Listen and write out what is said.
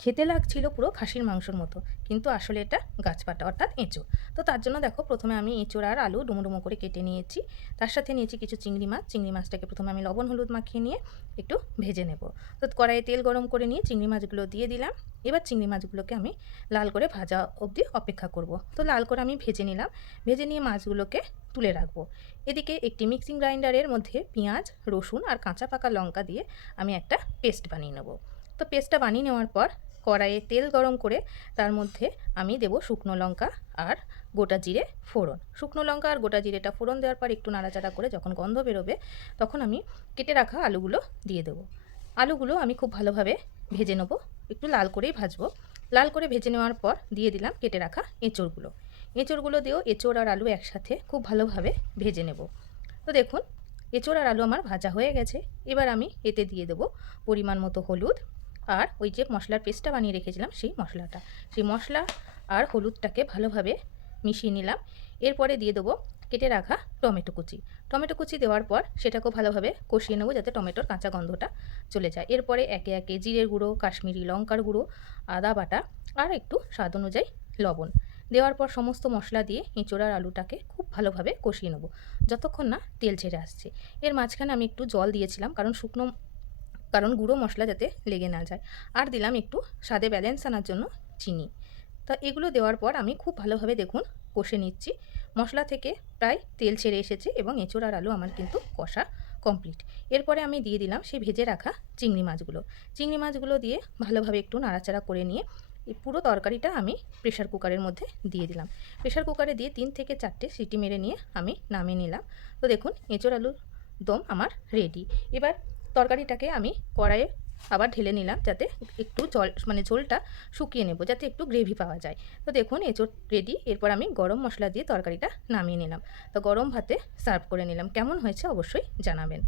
খেতে লাগছিল পুরো খাসির মাংসর মতো, কিন্তু আসলে এটা গাছপাটা অর্থাৎ এঁচোড়। তো তার জন্য দেখো প্রথমে আমি এঁচোড় আর আলু ডুমো ডুমো করে কেটে নিয়েছি। তার সাথে নিয়েছি কিছু চিংড়ি মাছ। চিংড়ি মাছটাকে প্রথমে আমি লবণ হলুদ মাখিয়ে নিয়ে একটু ভেজে নেব। তো কড়াইয়ে তেল গরম করে নিয়ে চিংড়ি মাছগুলো দিয়ে দিলাম। এবার চিংড়ি মাছগুলোকে আমি লাল করে ভাজা অবধি অপেক্ষা করব। তো লাল করে আমি ভেজে নিলাম। ভেজে নিয়ে মাছগুলোকে তুলে রাখবো। এদিকে একটি মিক্সিং গ্রাইন্ডারের মধ্যে পেঁয়াজ, রসুন আর কাঁচা পাকা লঙ্কা দিয়ে আমি একটা পেস্ট বানিয়ে নেব। তো পেস্টটা বানিয়ে নেওয়ার পর কড়াইয়ে তেল গরম করে তার মধ্যে আমি দেব শুকনো লঙ্কা আর গোটা জিরে ফোড়ন। শুকনো লঙ্কা আর গোটা জিরেটা ফোড়ন দেওয়ার পর একটু নাড়াচাড়া করে যখন গন্ধ বেরোবে তখন আমি কেটে রাখা আলুগুলো দিয়ে দেবো। আলুগুলো আমি খুব ভালোভাবে ভেজে নেবো, একটু লাল করেই ভাজবো। লাল করে ভেজে নেওয়ার পর দিয়ে দিলাম কেটে রাখা এঁচোড়গুলো। এঁচোড়গুলো দিয়েও এঁচোড় আর আলু একসাথে খুব ভালোভাবে ভেজে নেব। তো দেখুন এঁচোড় আর আলু আমার ভাজা হয়ে গেছে। এবার আমি এতে দিয়ে দেবো পরিমাণ মতো হলুদ আর ওই যে মশলার পেস্টটা বানিয়ে রেখেছিলাম সেই মশলাটা। সেই মশলা আর হলুদটাকে ভালোভাবে মিশিয়ে নিলাম। এরপরে দিয়ে দেবো কেটে রাখা টমেটো কুচি। টমেটো কুচি দেওয়ার পর সেটাকেও ভালোভাবে কষিয়ে নেবো যাতে টমেটোর কাঁচা গন্ধটা চলে যায়। এরপরে একে একে জিরের গুঁড়ো, কাশ্মীরি লঙ্কার গুঁড়ো, আদা বাটা আর একটু স্বাদ অনুযায়ী লবণ দেওয়ার পর সমস্ত মশলা দিয়ে এঁচোড় আর আলুটাকে খুব ভালোভাবে কষিয়ে নেবো যতক্ষণ না তেল ছেড়ে আসছে। এর মাঝখানে আমি একটু জল দিয়েছিলাম কারণ গুঁড়ো মশলা যাতে লেগে না যায়। আর দিলাম একটু স্বাদে ব্যালেন্স আনার জন্য চিনি। তা এগুলো দেওয়ার পর আমি খুব ভালোভাবে দেখুন কষে নিচ্ছি। মশলা থেকে প্রায় তেল ছেড়ে এসেছে এবং এঁচোড় আর আলু আমার কিন্তু কষা কমপ্লিট। এরপরে আমি দিয়ে দিলাম সেই ভেজে রাখা চিংড়ি মাছগুলো। চিংড়ি মাছগুলো দিয়ে ভালোভাবে একটু নাড়াচাড়া করে নিয়ে এই পুরো তরকারিটা আমি প্রেশার কুকারের মধ্যে দিয়ে দিলাম। প্রেশার কুকারে দিয়ে 3 থেকে 4টে সিটি মেরে নিয়ে আমি নামিয়ে নিলাম। তো দেখুন এঁচোড় আলুর দম আমার রেডি। এবার তরকারিটাকে আমি কড়াইয়ে আবার ঢেলে নিলাম যাতে একটু জল মানে ঝোলটা শুকিয়ে নেব যাতে একটু গ্রেভি পাওয়া যায়। তো দেখুন এঁচোড় রেডি। এরপর আমি গরম মশলা দিয়ে তরকারিটা নামিয়ে নিলাম। তো গরম ভাতে সার্ভ করে নিলাম। কেমন হয়েছে অবশ্যই জানাবেন।